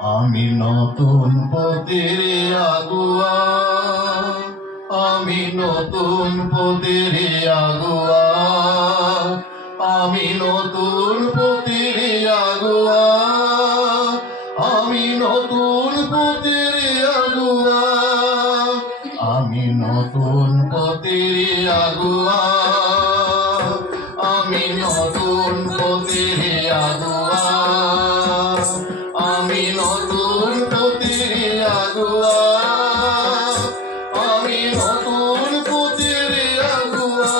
আমি নতুন পথের আগুয়া, আমি নতুন পথের আগুয়া, আমি নতুন পথের আগুয়া, আমি নতুন পথের আগুয়া, আমি নতুন পথের আগুয়া, আমি নতুন পথের আগুয়া, আমি নতুন পথের আগুয়া, আমি নতুন পথের আগুয়া।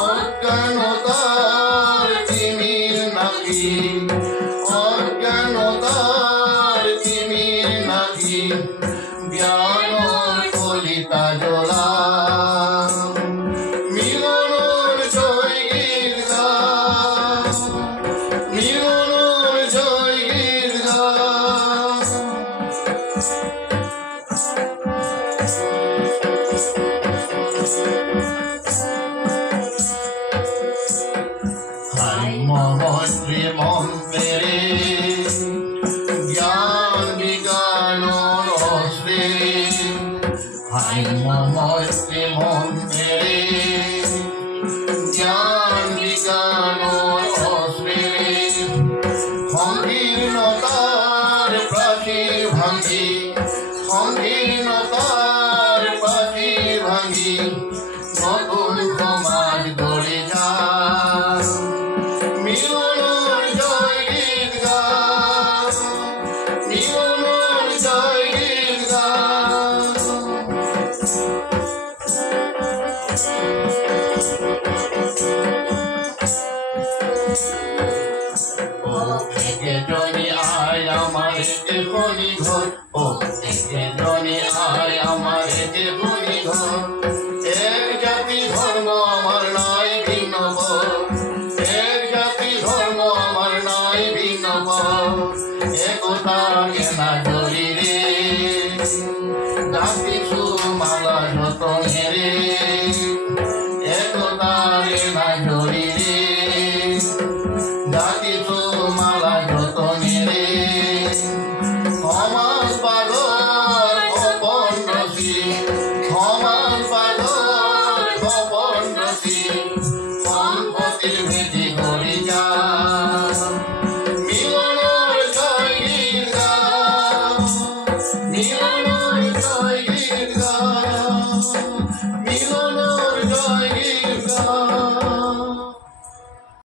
অজ্ঞানতার তিমির নাকি, অজ্ঞানতার তিমির নাকি, জ্ঞান কলিতা জোড়া, মিলনের জয় গীত গা, মিলনের জয় গীত গা। মন্ত্রী মন্ত্রে জ্ঞান বিজ্ঞান রসে, মন্ত্রী মন্ত্রে জ্ঞান বিজ্ঞান রসে, সংকীর্ণতার প্রাচীর ভাঙি, সংকীর্ণতার প্রাচীর ভাঙি, নতুন সমাজ গড়ে যায়। মিলনের জয় গীত গা, মিলনের জয় গীত গা। ও একে জনি আয় আমার একে খনি ঘর, ও একে জনি আয় আমার একে খনি ঘর। এক জাতি ধর্ম আমার নাই ভিন্ন বর, এক জাতি ধর্ম আমার নাই ভিন্ন বর। একতা কেনা জড়ি রে, ডাকিছু মালা যতনে রে, একতা কেনা জড়ি রে, ডাকি